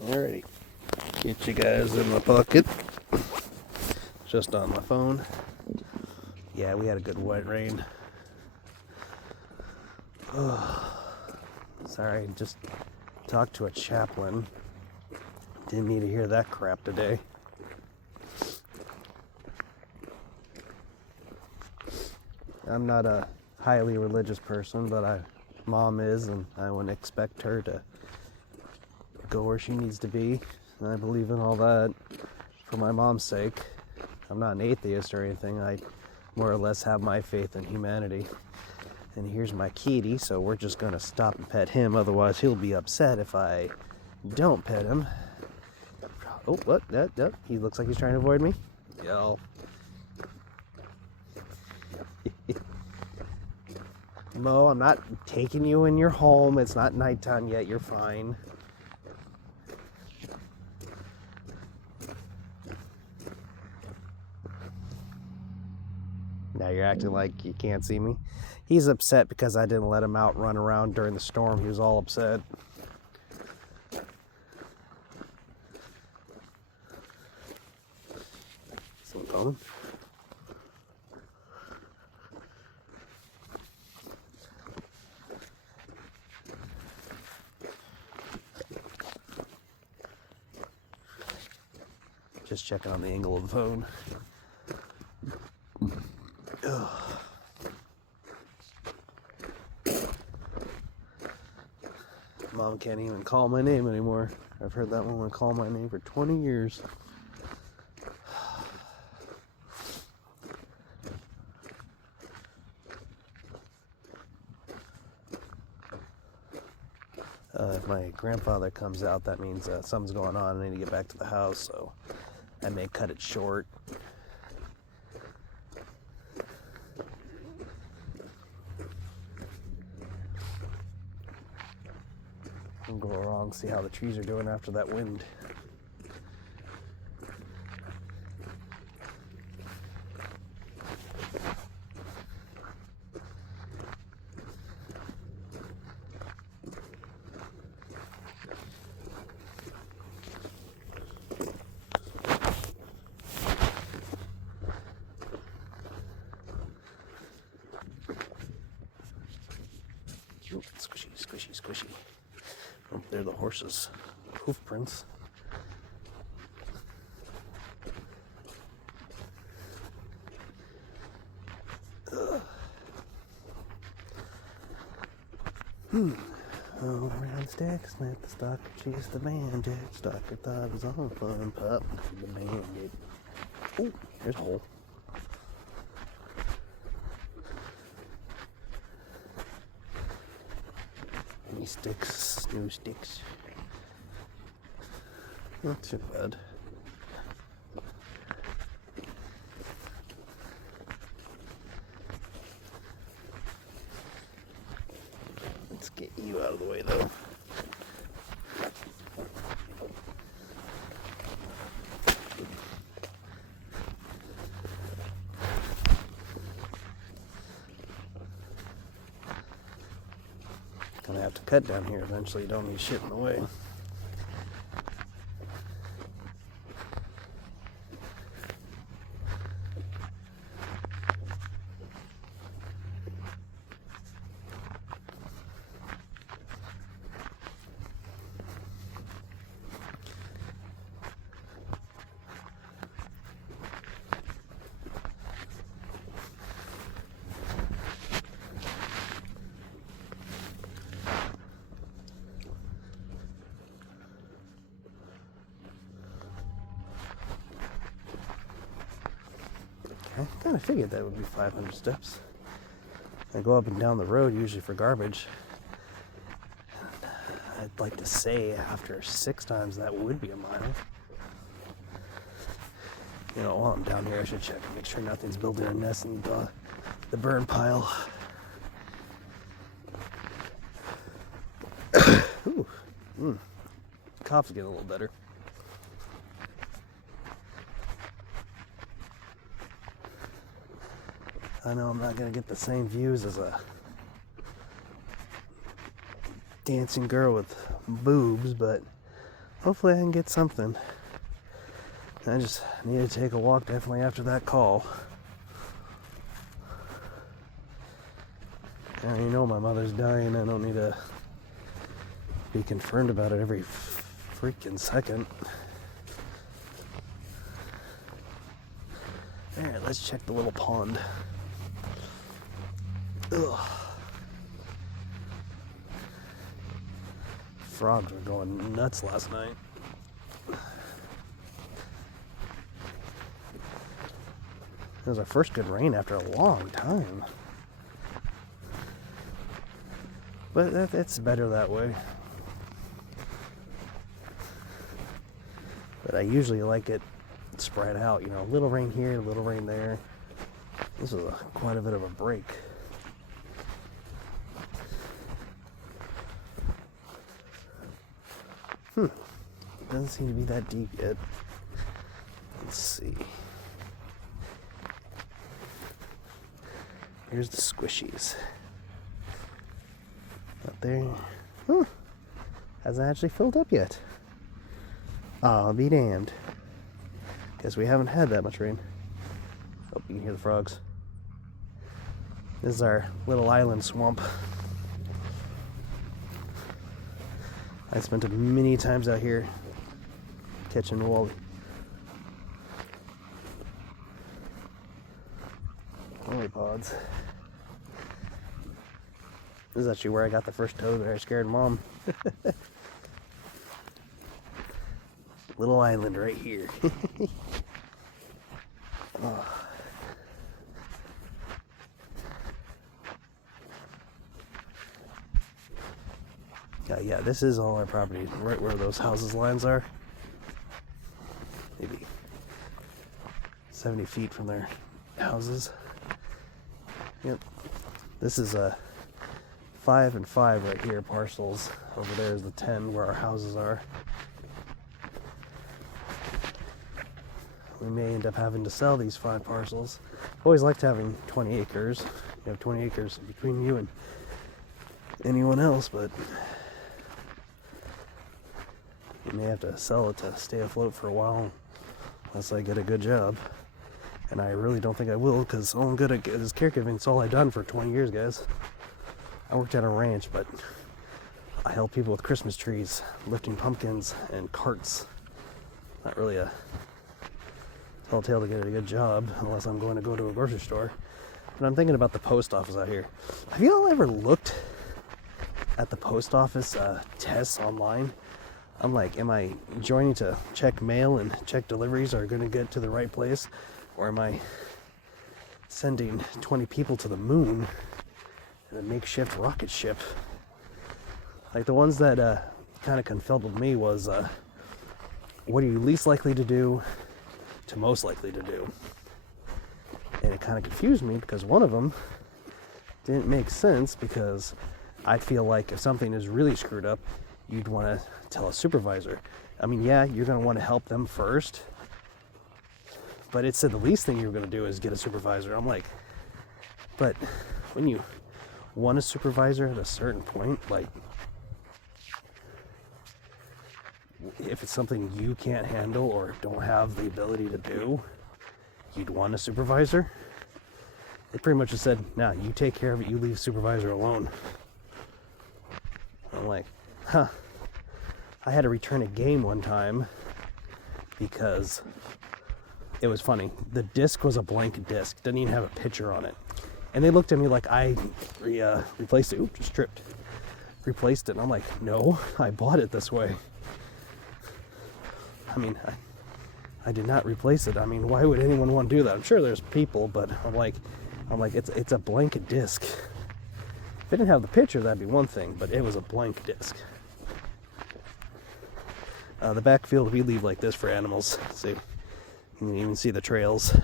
Alrighty, get you guys in my pocket. Just on my phone. Yeah, we had a good wet rain. Sorry, just talked to a chaplain. Didn't need to hear that crap today. I'm not a highly religious person, but Mom is, and I wouldn't expect her to go where she needs to be. And I believe in all that for my mom's sake. I'm not an atheist or anything. I more or less have my faith in humanity. And here's my kitty, so we're just gonna stop and pet him, otherwise he'll be upset if I don't pet him. Oh, what? He looks like he's trying to avoid me. Yo. Mo, I'm not taking you in your home. It's not nighttime yet. You're fine. Now you're acting like you can't see me. He's upset because I didn't let him out run around during the storm. He was all upset. Someone coming? Just checking on the angle of the phone. Ugh. Mom can't even call my name anymore. I've heard that woman call my name for 20 years. If my grandfather comes out, that means something's going on. I need to get back to the house, so I may cut it short. And go around and see how the trees are doing after that wind. Squishy, squishy, squishy. Oh, they're the horses' hoof prints. Oh, around sticks, snap the stock, chase the bandit. Stalker thought it was all fun, pup, the bandit. Oh, there's a hole. Any sticks? No sticks. Not too bad. Let's get you out of the way, though. Gonna have to cut down here eventually. Don't need shit in the way. I kind of figured that would be 500 steps. I go up and down the road usually for garbage. I'd like to say after 6 times that would be a mile. You know, while I'm down here I should check and make sure nothing's building a nest in the burn pile. Ooh. Cough's getting a little better. I know I'm not going to get the same views as a dancing girl with boobs, but hopefully I can get something. I just need to take a walk definitely after that call. And you know my mother's dying. I don't need to be confirmed about it every freaking second. Alright, let's check the little pond. Ugh. Frogs were going nuts last night. It was our first good rain after a long time. But it's better that way. But I usually like it spread out, you know, a little rain here, a little rain there. This was quite a bit of a break. Doesn't seem to be that deep yet. Let's see. Here's the squishies. Up there. Hasn't actually filled up yet. I'll be damned. Guess we haven't had that much rain. Oh, you can hear the frogs. This is our little island swamp. I spent many times out here catching wally. Wally pods. This is actually where I got the first toad that I scared Mom. Little island right here. Oh. Yeah, this is all our property, right where those houses lines are. Maybe 70 feet from their houses. Yep. This is a 5 and 5 right here, parcels. Over there is the 10 where our houses are. We may end up having to sell these 5 parcels. Always liked having 20 acres. You have 20 acres between you and anyone else, but you may have to sell it to stay afloat for a while unless I get a good job. And I really don't think I will, because all I'm good at is caregiving. It's all I've done for 20 years, guys. I worked at a ranch, but I helped people with Christmas trees, lifting pumpkins and carts. Not really a tall tale to get a good job unless I'm going to go to a grocery store. But I'm thinking about the post office out here. Have you all ever looked at the post office tests online? I'm like, am I joining to check mail and check deliveries are going to get to the right place? Or am I sending 20 people to the moon in a makeshift rocket ship? Like the ones that kind of confounded me was, what are you least likely to do to most likely to do? And it kind of confused me because one of them didn't make sense, because I feel like if something is really screwed up, you'd want to tell a supervisor. I mean, yeah, you're going to want to help them first, but it said the least thing you're going to do is get a supervisor. I'm like, but when you want a supervisor at a certain point, like, if it's something you can't handle or don't have the ability to do, you'd want a supervisor. It pretty much just said, nah, you take care of it, you leave supervisor alone. I'm like, huh. I had to return a game one time because it was funny. The disc was a blank disc, didn't even have a picture on it. And they looked at me like I replaced it. Oop, just tripped. Replaced it. And I'm like, no, I bought it this way. I mean, I did not replace it. I mean, why would anyone want to do that? I'm sure there's people, but I'm like, it's a blank disc. If it didn't have the picture, that'd be one thing, but it was a blank disc. The backfield we leave like this for animals. See, you can even see the trails.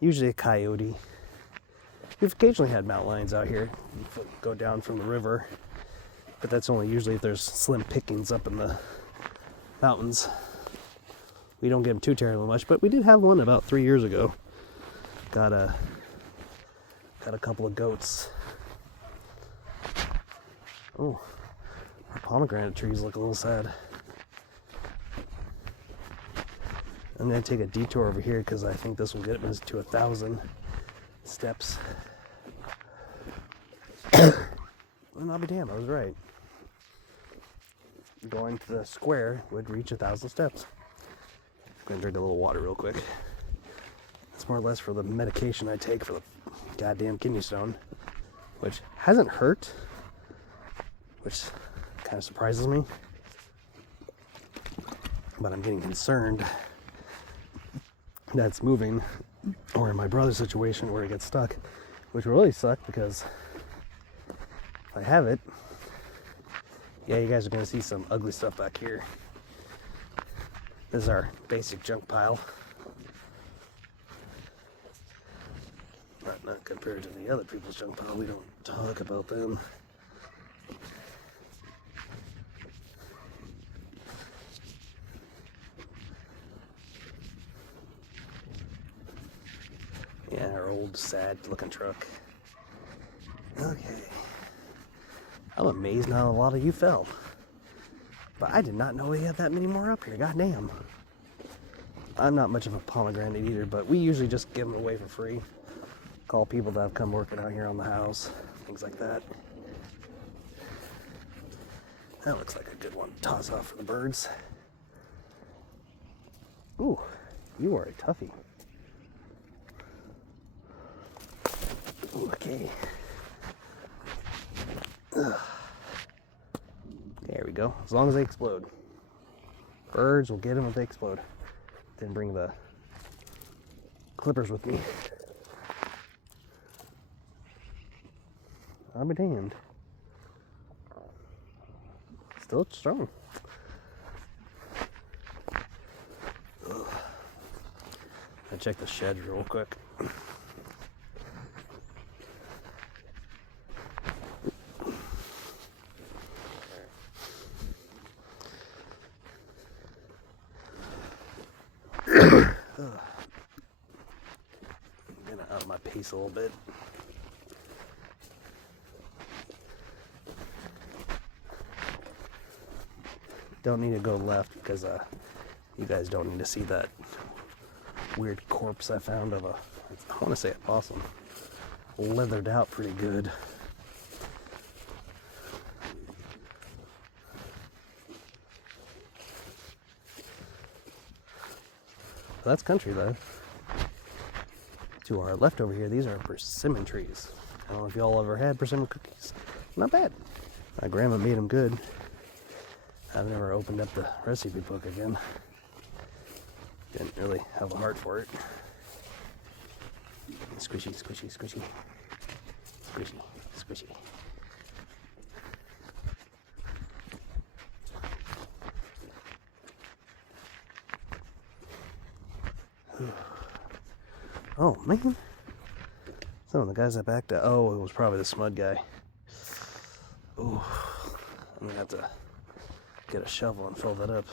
Usually a coyote. We've occasionally had mountain lions out here go down from the river, but that's only usually if there's slim pickings up in the mountains. We don't get them too terribly much, but we did have one about 3 years ago. Got a couple of goats. Oh, our pomegranate trees look a little sad. I'm gonna take a detour over here because I think this will get us to 1,000 steps. And I'll be damned, I was right. Going to the square would reach 1,000 steps. I'm gonna drink a little water real quick. It's more or less for the medication I take for the goddamn kidney stone, which hasn't hurt, which kind of surprises me. But I'm getting concerned that it's moving, or in my brother's situation where it gets stuck, which will really suck because if I have it, yeah, you guys are going to see some ugly stuff back here. This is our basic junk pile. Not compared to the other people's junk pile. We don't talk about them. Yeah, our old sad looking truck. Okay. I'm amazed not a lot of you fell. But I did not know we had that many more up here. Goddamn. I'm not much of a pomegranate eater, but we usually just give them away for free. Call people that have come working out here on the house. Things like that. That looks like a good one to toss off for the birds. Ooh, you are a toughie. Okay. Ugh. There we go. As long as they explode. Birds will get them if they explode. Then bring the clippers with me. I'll be damned. Still strong. Ugh. I'll check the shed real quick. I'm gonna up my pace a little bit. Don't need to go left because you guys don't need to see that weird corpse I found of I want to say a possum. Leathered out pretty good. That's country though. To our left over here, these are persimmon trees. I don't know if y'all ever had persimmon cookies. Not bad. My grandma made them good. I've never opened up the recipe book again. Didn't really have a heart for it. Squishy, squishy, squishy. Squishy, squishy. Oh, man. Some of the guys I backed out. Oh, it was probably the Smud guy. Ooh. I'm going to have to get a shovel and fill that up.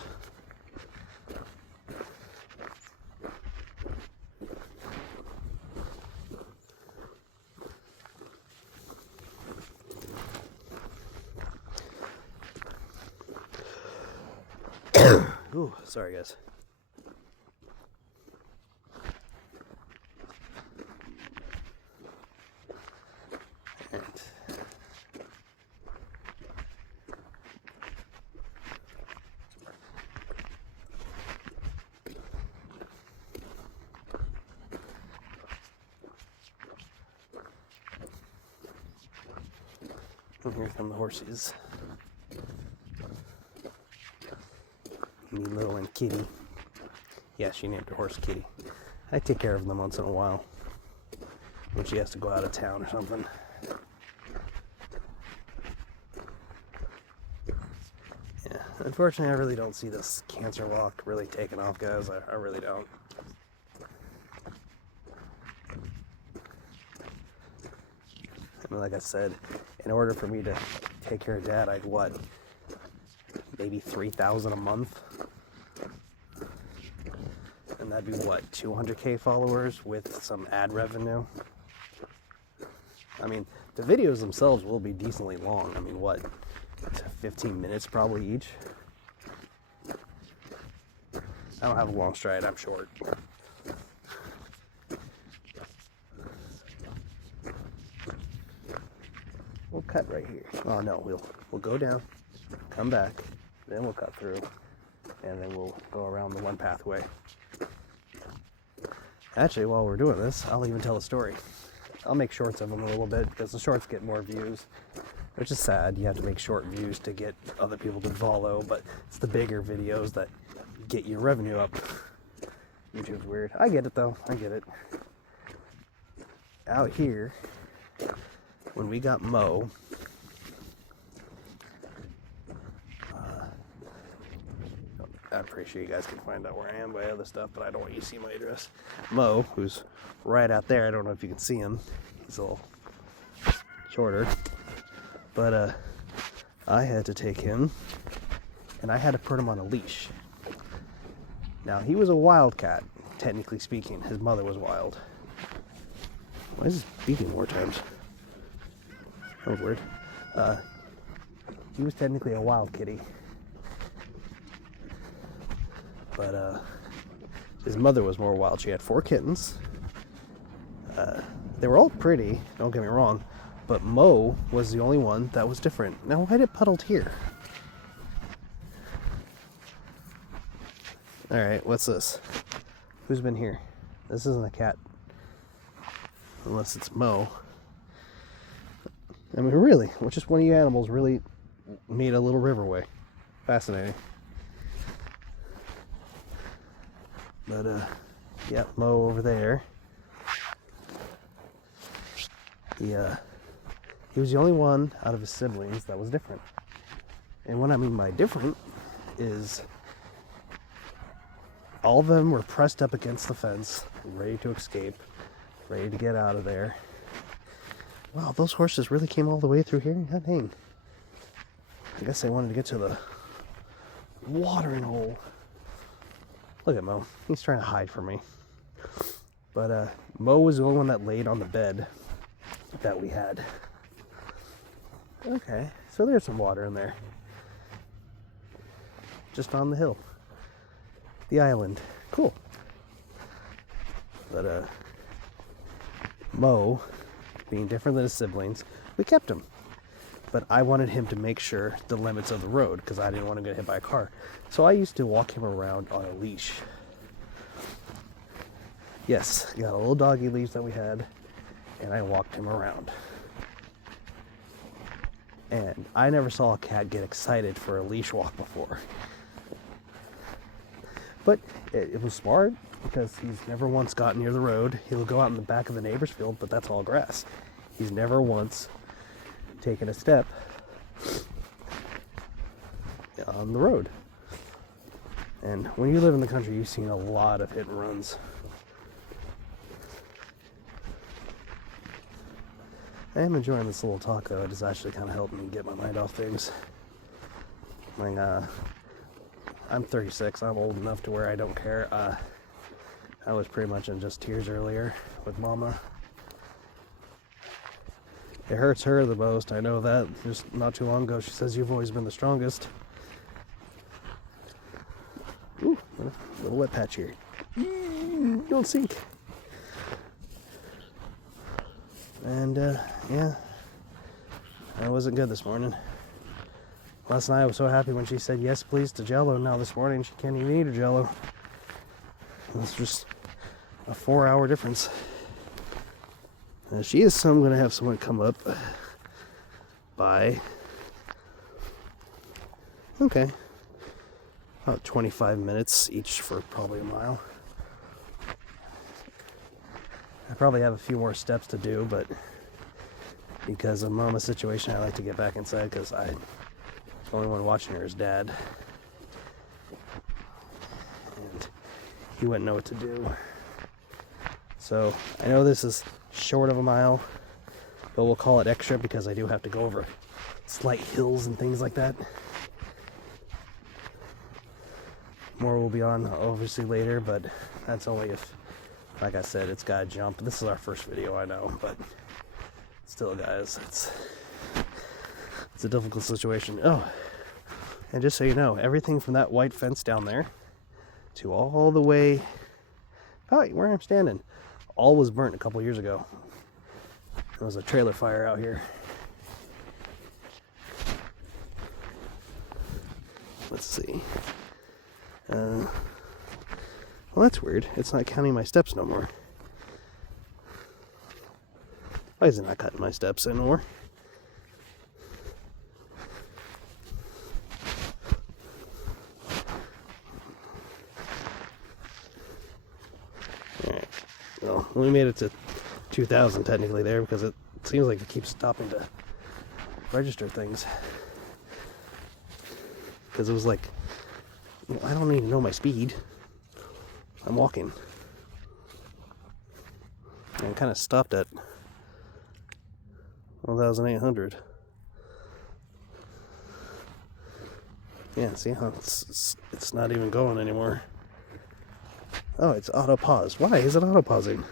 Ooh, sorry guys. And here come the horses. Milo and Kitty. Yeah, she named her horse Kitty. I take care of them once in a while when she has to go out of town or something. Yeah, unfortunately, I really don't see this cancer walk really taking off, guys. I really don't. I mean, like I said, in order for me to take care of Dad, I'd what? Maybe $3,000 a month? And that'd be what, 200K followers with some ad revenue? I mean, the videos themselves will be decently long. I mean, what, 15 minutes probably each? I don't have a long stride, I'm short. We'll cut right here. Oh no, we'll go down, come back, then we'll cut through, and then we'll go around the one pathway. Actually, while we're doing this, I'll even tell a story. I'll make shorts of them a little bit because the shorts get more views, which is sad. You have to make short views to get other people to follow, but it's the bigger videos that get your revenue up. YouTube's weird. I get it though, I get it. Out here, when we got Mo, I'm pretty sure you guys can find out where I am by other stuff, but I don't want you to see my address. Mo, who's right out there, I don't know if you can see him. He's a little shorter. But I had to take him, and I had to put him on a leash. Now, he was a wildcat, technically speaking. His mother was wild. Why is this beeping more times? That was weird. He was technically a wild kitty. But his mother was more wild. She had 4 kittens. They were all pretty, don't get me wrong, but Mo was the only one that was different. Now, why did it puddled here? Alright, what's this? Who's been here? This isn't a cat. Unless it's Mo. I mean, really, just one of you animals really made a little riverway. Fascinating. But, yeah, Mo over there. He was the only one out of his siblings that was different. And what I mean by different is all of them were pressed up against the fence, ready to escape, ready to get out of there. Wow, those horses really came all the way through here? God dang. I guess they wanted to get to the watering hole. Look at Mo. He's trying to hide from me. But Mo was the only one that laid on the bed that we had. Okay, so there's some water in there. Just on the hill. The island. Cool. But Mo, being different than his siblings, we kept him. But I wanted him to make sure the limits of the road because I didn't want to get hit by a car. So I used to walk him around on a leash. Yes, got a little doggy leash that we had, and I walked him around. And I never saw a cat get excited for a leash walk before. But it was smart because he's never once got near the road. He'll go out in the back of the neighbor's field, but that's all grass. He's never once taken a step on the road. And when you live in the country, you've seen a lot of hit and runs. I am enjoying this little talk though. It is actually kind of helping me get my mind off things. Like, I'm 36. I'm old enough to where I don't care. I was pretty much in just tears earlier with Mama. It hurts her the most. I know that. Just not too long ago, she says you've always been the strongest. Ooh, a little wet patch here. Don't sink. And, yeah, that wasn't good this morning. Last night I was so happy when she said yes please to Jell-O. Now this morning she can't even eat her Jell-O. It's just a 4-hour difference. She is going to have someone come up by, okay, about 25 minutes each for probably a mile. I probably have a few more steps to do, but because of Mama's situation, I like to get back inside because the only one watching her is Dad. And he wouldn't know what to do. So I know this is short of a mile, but we'll call it extra because I do have to go over slight hills and things like that. More will be on obviously later, but that's only if, like I said, it's gotta jump. This is our first video, I know, but still, guys, it's a difficult situation. Oh, and just so you know, everything from that white fence down there to all the way where I'm standing. All was burnt a couple years ago. There was a trailer fire out here. Let's see. Well, that's weird. It's not counting my steps no more. Why is it not cutting my steps anymore? Alright. Well, we made it to 2,000 technically there because it seems like it keeps stopping to register things. Because it was like, I don't even know my speed. I'm walking. And it kind of stopped at 1,800. Yeah, see how it's not even going anymore. Oh, it's auto pause. Why is it auto pausing?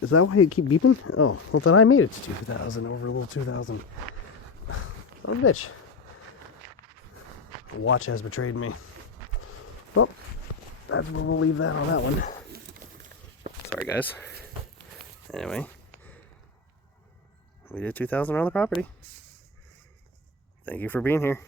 Is that why it keep beeping? Oh, well then I made it to 2,000 over a little 2,000. Oh, bitch. The watch has betrayed me. Well, we'll leave that on that one. Sorry, guys. Anyway, we did 2,000 around the property. Thank you for being here.